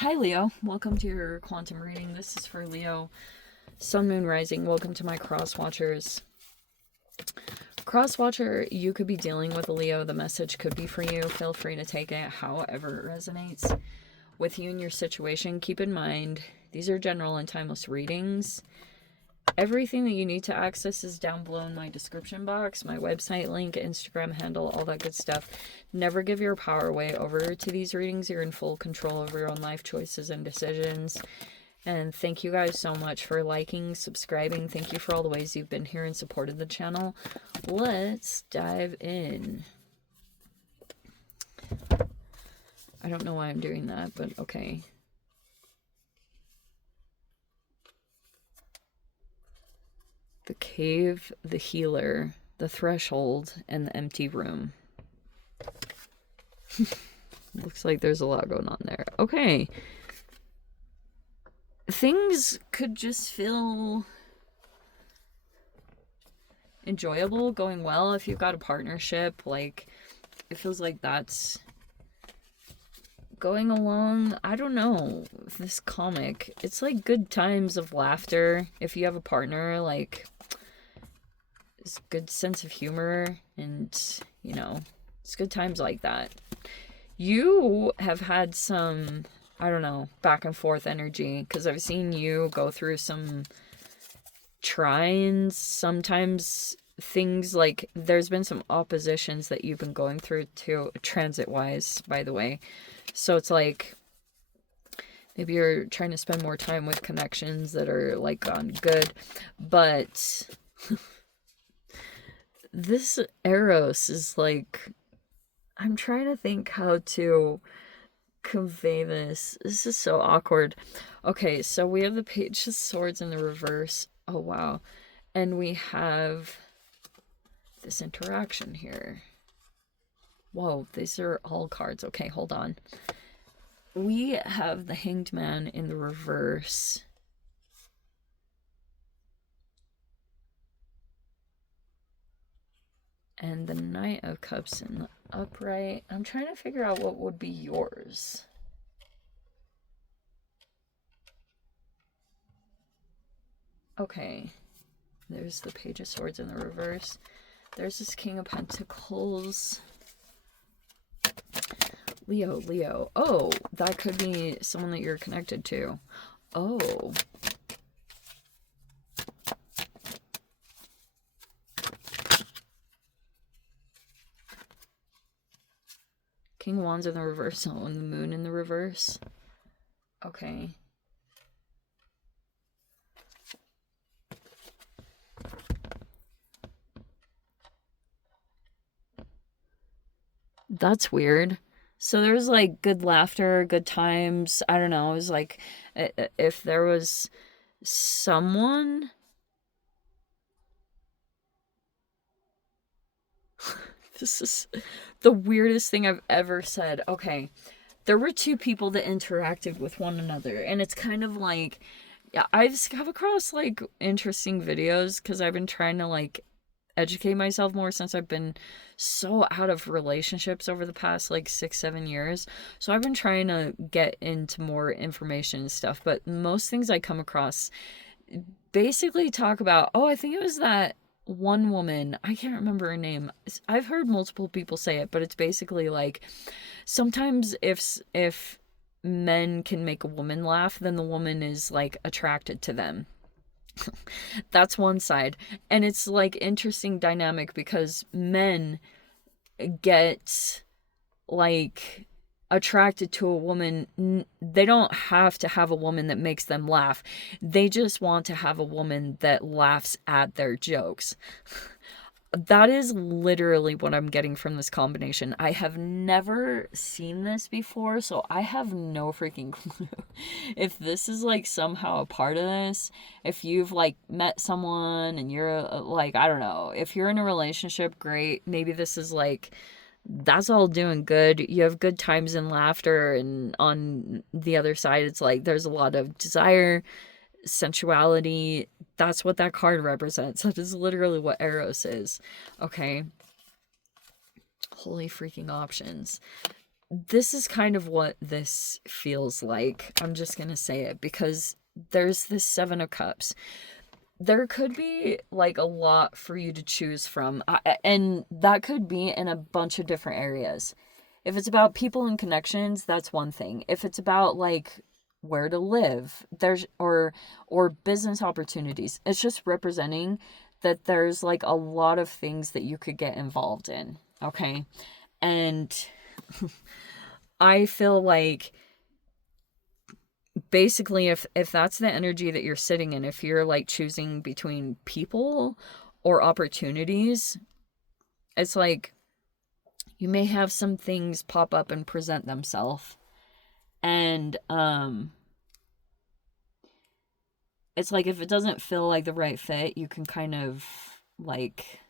Hi Leo, welcome to your quantum reading. This is for Leo, Sun, Moon, Rising. Welcome to my cross watchers. Cross watcher, you could be dealing with a Leo. The message could be for you. Feel free to take it however it resonates with you and your situation. Keep in mind, these are general and timeless readings. Everything that you need to access is down below in my description box, my website link, Instagram handle, all that good stuff. Never give your power away over to these readings. You're in full control over your own life choices and decisions. And thank you guys so much for liking, subscribing. Thank you for all the ways you've been here and supported the channel. Let's dive in. I don't know why I'm doing that, but okay. The cave, the healer, the threshold, and the empty room. Looks like there's a lot going on there. Okay. Things could just feel enjoyable, going well if you've got a partnership. Like, it feels like that's going along. I don't know. This comic, it's like good times of laughter. If you have a partner, like, it's good sense of humor, and you know, it's good times like that. You have had some, I don't know, back and forth energy, because I've seen you go through some trines. Sometimes things like, there's been some oppositions that you've been going through too, transit wise, by the way. So it's like, maybe you're trying to spend more time with connections that are like gone good, but this Eros is like, I'm trying to think how to convey this. This is so awkward. Okay, so we have the Page of Swords in the reverse. Oh, wow. And we have this interaction here. Whoa, these are all cards. Okay, hold on. We have the Hanged Man in the reverse. And the Knight of Cups in the upright. I'm trying to figure out what would be yours. Okay. There's the Page of Swords in the reverse. There's this King of Pentacles. Leo. Oh, that could be someone that you're connected to. Oh. King Wands in the reverse. Oh, and the Moon in the reverse. Okay. That's weird. So there's like good laughter, good times. I don't know. It was like, if there was someone. This is the weirdest thing I've ever said. Okay. There were two people that interacted with one another, and it's kind of like, yeah, I've come across like interesting videos because I've been trying to like educate myself more since I've been so out of relationships over the past like 6-7 years. So I've been trying to get into more information and stuff, but most things I come across basically talk about, oh, I think it was that one woman, I can't remember her name. I've heard multiple people say it, but it's basically like, sometimes if men can make a woman laugh, then the woman is like attracted to them. That's one side. And it's like interesting dynamic because men get like attracted to a woman. They don't have to have a woman that makes them laugh. They just want to have a woman that laughs at their jokes. That is literally what I'm getting from this combination. I have never seen this before, so I have no freaking clue if this is like somehow a part of this. If you've like met someone and you're like, I don't know, if you're in a relationship, great. Maybe this is like, that's all doing good. You have good times and laughter, and on the other side, it's like there's a lot of desire, sensuality. That's what that card represents. That is literally what Eros is. Okay. Holy freaking options. this is kind of what this feels like. I'm just going to say it because there's this Seven of Cups. There could be like a lot for you to choose from, and that could be in a bunch of different areas. If it's about people and connections, that's one thing. If it's about like where to live, there's or business opportunities, it's just representing that there's like a lot of things that you could get involved in, okay? And I feel like basically if that's the energy that you're sitting in, if you're like choosing between people or opportunities, it's like you may have some things pop up and present themselves, and it's like if it doesn't feel like the right fit, you can kind of like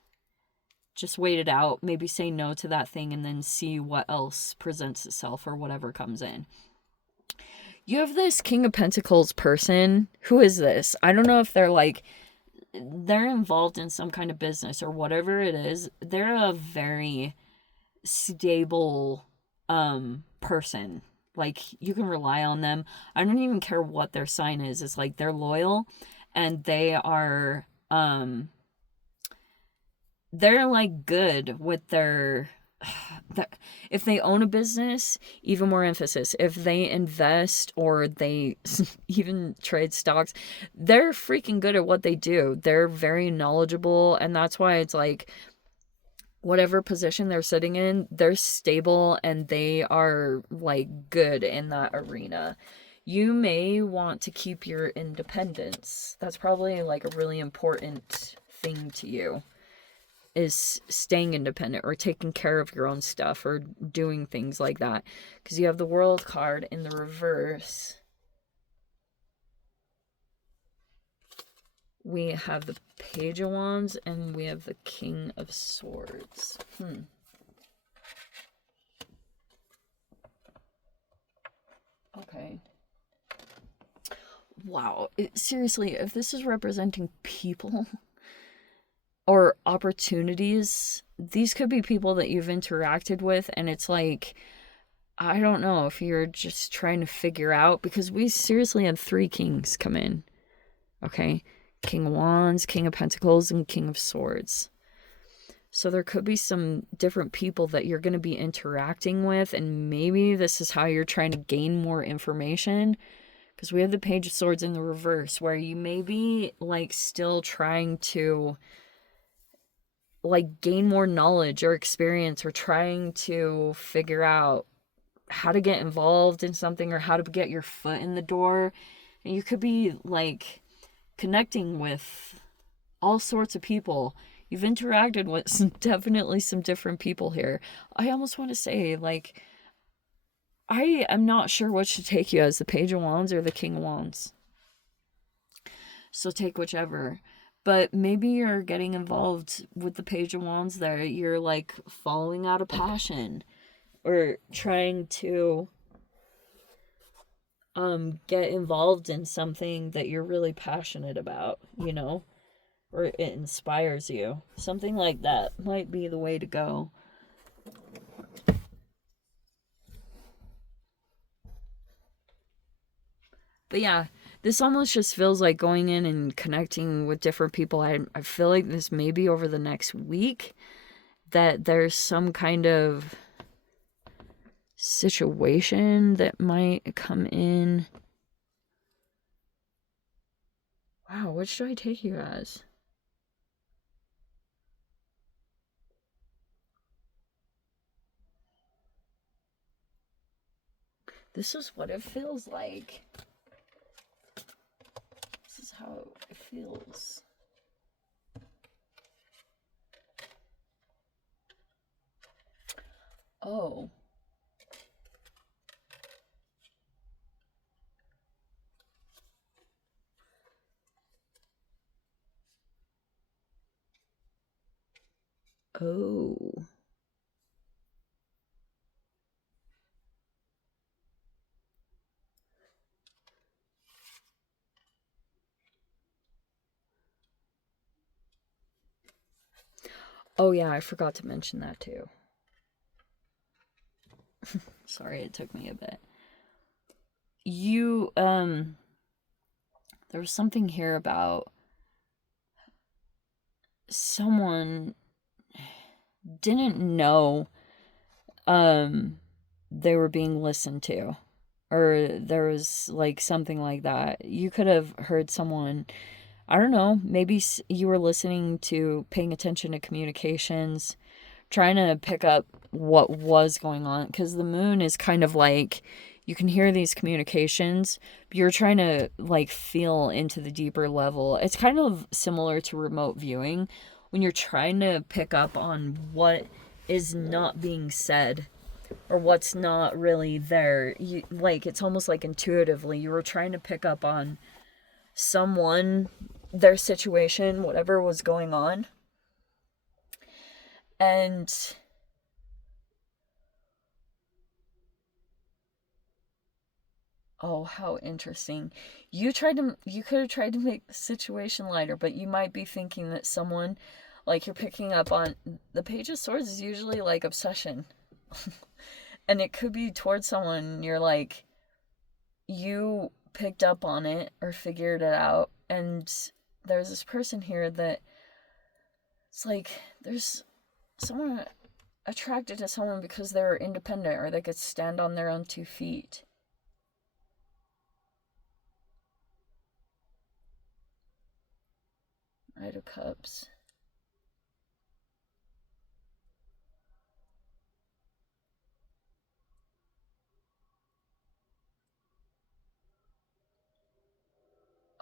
just wait it out, maybe say no to that thing, and then see what else presents itself or whatever comes in. You have this King of Pentacles person. Who is this? I don't know if they're involved in some kind of business or whatever it is. They're a very stable person. Like, you can rely on them. I don't even care what their sign is. It's like they're loyal, and they're like good with their if they own a business, even more emphasis. If they invest or they even trade stocks, they're freaking good at what they do. They're very knowledgeable, and that's why it's like whatever position they're sitting in, they're stable and they are like good in that arena. You may want to keep your independence. That's probably like a really important thing to you, is staying independent or taking care of your own stuff or doing things like that. Because you have the World card in the reverse. We have the Page of Wands and we have the King of Swords. Okay. Wow. Seriously, if this is representing people or opportunities, these could be people that you've interacted with, and it's like, I don't know if you're just trying to figure out, because we seriously had 3 kings come in. Okay? King of Wands, King of Pentacles, and King of Swords. So there could be some different people that you're going to be interacting with, and maybe this is how you're trying to gain more information. Because we have the Page of Swords in the reverse, where you may be like still trying to like gain more knowledge or experience, or trying to figure out how to get involved in something or how to get your foot in the door. And you could be like connecting with all sorts of people. You've interacted with definitely some different people here. I almost want to say, like, I am not sure what should take you as the Page of Wands or the King of Wands. So take whichever. But maybe you're getting involved with the Page of Wands there. You're like following out a passion or trying to get involved in something that you're really passionate about, you know, or it inspires you. Something like that might be the way to go. But yeah, this almost just feels like going in and connecting with different people. I feel like this may be over the next week that there's some kind of situation that might come in. Wow, what should I take you as? This is what it feels like. This is how it feels. Oh. Oh. Oh yeah, I forgot to mention that too. Sorry, it took me a bit. You, there was something here about someone didn't know, they were being listened to. Or there was, like, something like that. You could have heard someone, I don't know, maybe you were listening to, paying attention to communications, trying to pick up what was going on, because the moon is kind of like, you can hear these communications, but you're trying to, like, feel into the deeper level. It's kind of similar to remote viewing, when you're trying to pick up on what is not being said, or what's not really there. You, like, it's almost like intuitively you were trying to pick up on someone, their situation, whatever was going on. And oh, how interesting. You could have tried to make the situation lighter, but you might be thinking that someone, like, you're picking up on, the Page of Swords is usually like obsession. And it could be towards someone, you're like, you picked up on it or figured it out, and there's this person here that it's like, there's someone attracted to someone because they're independent or they could stand on their own 2 feet. Knight of Cups.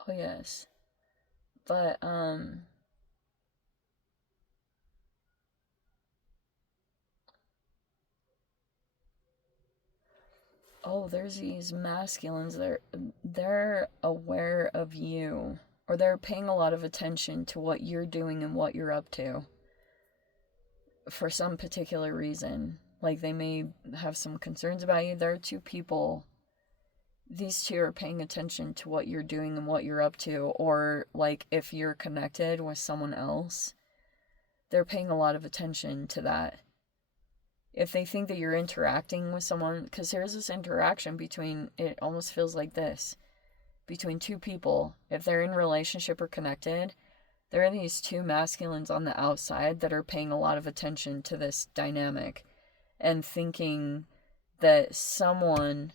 Oh, yes. But, oh, there's these masculines. They're aware of you, or they're paying a lot of attention to what you're doing and what you're up to for some particular reason. Like, they may have some concerns about you. There are two people. These two are paying attention to what you're doing and what you're up to, or, like, if you're connected with someone else, they're paying a lot of attention to that. If they think that you're interacting with someone, because there's this interaction between, it almost feels like this, between two people. If they're in a relationship or connected, there are these two masculines on the outside that are paying a lot of attention to this dynamic and thinking that someone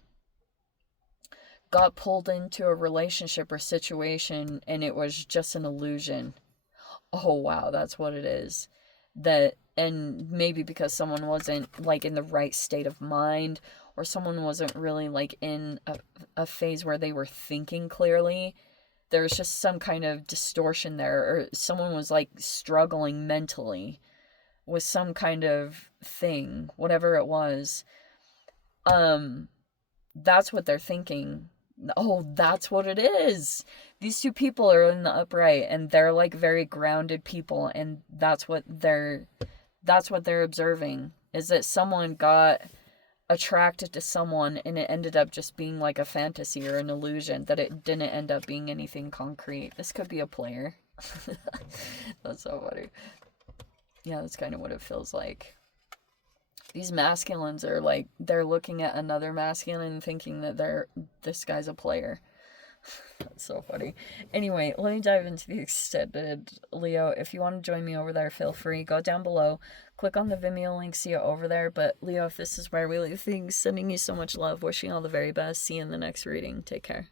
got pulled into a relationship or situation and it was just an illusion. Oh, wow, that's what it is. That, and maybe because someone wasn't, like, in the right state of mind, or someone wasn't really, like, in a phase where they were thinking clearly. There's just some kind of distortion there, or someone was, like, struggling mentally with some kind of thing, whatever it was. That's what they're thinking. Oh, that's what it is. These two people are in the upright, and they're, like, very grounded people, and that's what they're observing, is that someone got attracted to someone and it ended up just being like a fantasy or an illusion, that it didn't end up being anything concrete. This could be a player. That's so funny. Yeah, that's kind of what it feels like. These masculines are like, they're looking at another masculine and thinking that this guy's a player. That's so funny. Anyway, let me dive into the extended, Leo. If you want to join me over there, feel free. Go down below. Click on the Vimeo link, see it over there. But, Leo, if this is where we leave things, sending you so much love, wishing you all the very best. See you in the next reading. Take care.